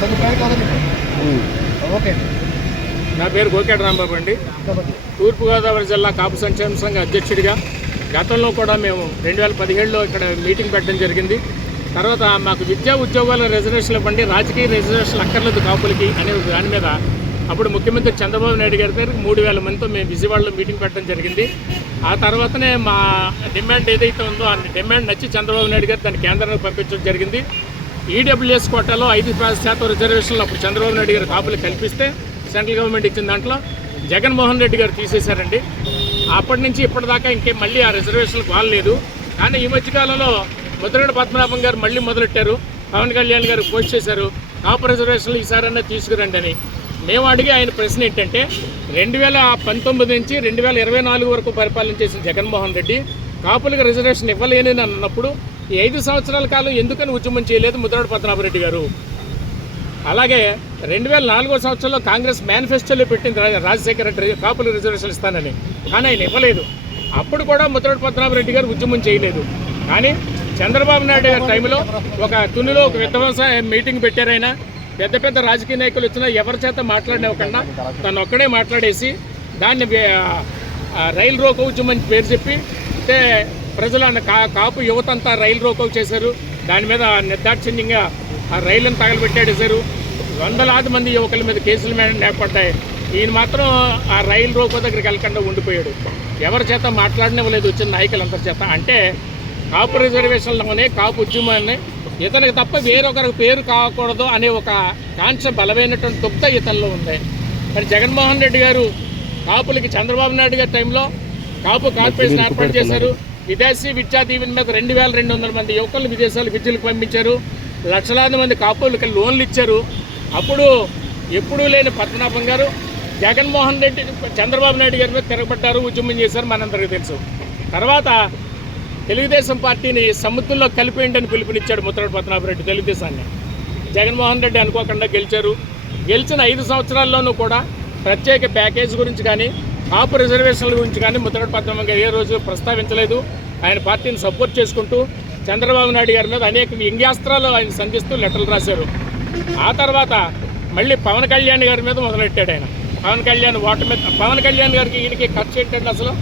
పేరు ఓకే. నా పేరు గోకేట రాంబాబు అండి. తూర్పుగోదావరి జిల్లా కాపు సంక్షేమ సంఘ అధ్యక్షుడిగా గతంలో కూడా మేము రెండు వేల పదిహేడులో ఇక్కడ మీటింగ్ పెట్టడం జరిగింది. తర్వాత మాకు విద్యా ఉద్యోగాల రిజర్వేషన్లు ఇవ్వండి రాజకీయ రిజర్వేషన్లు అక్కర్లేదు కాపులకి అనే దాని మీద అప్పుడు ముఖ్యమంత్రి చంద్రబాబు నాయుడు గారి దగ్గర మూడు వేల మందితో మేము విజయవాడలో మీటింగ్ పెట్టడం జరిగింది. ఆ తర్వాతనే మా డిమాండ్ ఏదైతే ఉందో ఆ డిమాండ్ నచ్చి చంద్రబాబు నాయుడు గారు దాన్ని కేంద్రానికి పంపించడం జరిగింది. ఈడబ్ల్యూఎస్ కోటాలో ఐదు శాతం రిజర్వేషన్లు అప్పుడు చంద్రబాబు నాయుడు గారు కాపులు కల్పిస్తే సెంట్రల్ గవర్నమెంట్ ఇచ్చిన దాంట్లో జగన్మోహన్ రెడ్డి గారు తీసేశారండి. అప్పటి నుంచి ఇప్పటిదాకా ఇంకే మళ్ళీ ఆ రిజర్వేషన్లకు వాళ్ళలేదు కానీ ఈ మధ్యకాలంలో ముద్రగడ పద్మనాభం గారు మళ్ళీ మొదలెట్టారు. పవన్ కళ్యాణ్ గారు పోస్ట్ చేశారు. కాపు రిజర్వేషన్లు ఈసారన్నా తీసుకురండి అని. మేము అడిగే ఆయన ప్రశ్న ఏంటంటే రెండు వేల పంతొమ్మిది నుంచి రెండు వేల ఇరవై నాలుగు వరకు పరిపాలన చేసిన జగన్మోహన్ రెడ్డి కాపులకు రిజర్వేషన్ ఇవ్వలేని అన్నప్పుడు ఈ ఐదు సంవత్సరాల కాలం ఎందుకని ఉద్యమం చేయలేదు ముద్రగడ పద్మనాభరెడ్డి గారు? అలాగే రెండు వేల నాలుగో సంవత్సరంలో కాంగ్రెస్ మేనిఫెస్టోలో పెట్టింది రాజశేఖర రెడ్డి కాపులు రిజర్వేషన్ ఇస్తానని. కానీ ఆయన ఇవ్వలేదు. అప్పుడు కూడా ముద్రగడ పద్మనాభరెడ్డి గారు ఉద్యమం చేయలేదు. కానీ చంద్రబాబు నాయుడు గారి టైంలో ఒక తునిలో ఒక విధ్వంస మీటింగ్ పెట్టారైనా పెద్ద పెద్ద రాజకీయ నాయకులు వచ్చినా ఎవరి చేత మాట్లాడినవ్వకుండా తను ఒక్కడే మాట్లాడేసి దాన్ని రైలు రోకో ఉద్యమం పేరు చెప్పి అంటే ప్రజలు అన్న కా కాపు యువత అంతా రైలు రోకో చేశారు. దాని మీద నిర్దాక్షిణ్యంగా ఆ రైళ్ళను తగలబెట్టాడేశారు వందలాది మంది యువకుల మీద కేసుల మీద నేపడ్డాయి ఈయన మాత్రం ఆ రైలు రోకో దగ్గరికి వెళ్ళకుండా ఉండిపోయాడు. ఎవరి చేత మాట్లాడనివ్వలేదు వచ్చిన నాయకులందరి చేత. అంటే కాపు రిజర్వేషన్లోనే కాపు ఉద్యమాన్ని ఇతనికి తప్ప వేరొకరికి పేరు కాకూడదు అనే ఒక కాన్సెప్ట్ బలమైనటువంటి దుగ్ధ ఇతనిలో ఉంది. మరి జగన్మోహన్ రెడ్డి గారు కాపులకి చంద్రబాబు నాయుడు గారి టైంలో కాపు కార్పొరేషన్ ఏర్పాటు చేశారు. విదేశీ విద్యా దీవెన మీద రెండు వేల రెండు వందల మంది యువకులు విదేశాలు విద్యలకు పంపించారు. లక్షలాది మంది కాపులకి లోన్లు ఇచ్చారు. అప్పుడు ఎప్పుడూ లేని పద్మనాభం గారు జగన్మోహన్ రెడ్డి చంద్రబాబు నాయుడు గారి మీద తిరగబడ్డారు ఉద్యమం చేశారు మనందరికీ తెలుసు. తర్వాత తెలుగుదేశం పార్టీని సముద్రంలో కలిపేయండి అని పిలుపునిచ్చాడు ముత్తరాడు పద్మనాభరెడ్డి తెలుగుదేశాన్ని. జగన్మోహన్ రెడ్డి అనుకోకుండా గెలిచారు. గెలిచిన ఐదు సంవత్సరాల్లోనూ కూడా ప్రత్యేక ప్యాకేజ్ గురించి కానీ కాపు రిజర్వేషన్ల గురించి కానీ ముత్తరాడు పద్మం గారు ఏ రోజు ప్రస్తావించలేదు. ఆయన పార్టీని సపోర్ట్ చేసుకుంటూ చంద్రబాబు నాయుడు గారి మీద అనేక వ్యంగ్యాస్త్రాలు ఆయన సంధిస్తూ లెటర్లు రాశారు. ఆ తర్వాత మళ్ళీ పవన్ కళ్యాణ్ గారి మీద మొదలెట్టాడు ఆయన. పవన్ కళ్యాణ్ ఓటు మీద పవన్ కళ్యాణ్ గారికి ఈయనకి ఖర్చు ఏంటంటే అసలు?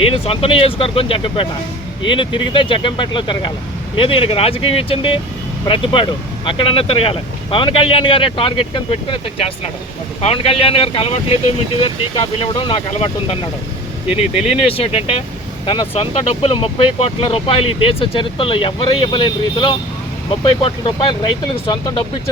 ఈయన సొంతం నియోజకవర్గం జగ్గంపేట. ఈయన తిరిగితే జగ్గంపేటలో తిరగాలి. లేదు ఈయనకి రాజకీయం ఇచ్చింది ప్రతిపాడు అక్కడన్నా తిరగాలి. పవన్ కళ్యాణ్ గారే టార్గెట్ కింద పెట్టుకుని అతను చేస్తున్నాడు. పవన్ కళ్యాణ్ గారికి అలవాటు లేదు మీ ఇంటి దగ్గర టీ కాఫీలు ఇవ్వడం నాకు అలవాటు ఉందన్నాడు. దీనికి తెలియని విషయం ఏంటంటే తన సొంత డబ్బులు ముప్పై కోట్ల రూపాయలు ఈ దేశ చరిత్రలో ఎవరూ ఇవ్వలేని రీతిలో ముప్పై కోట్ల రూపాయలు రైతులకు సొంత డబ్బు ఇచ్చిన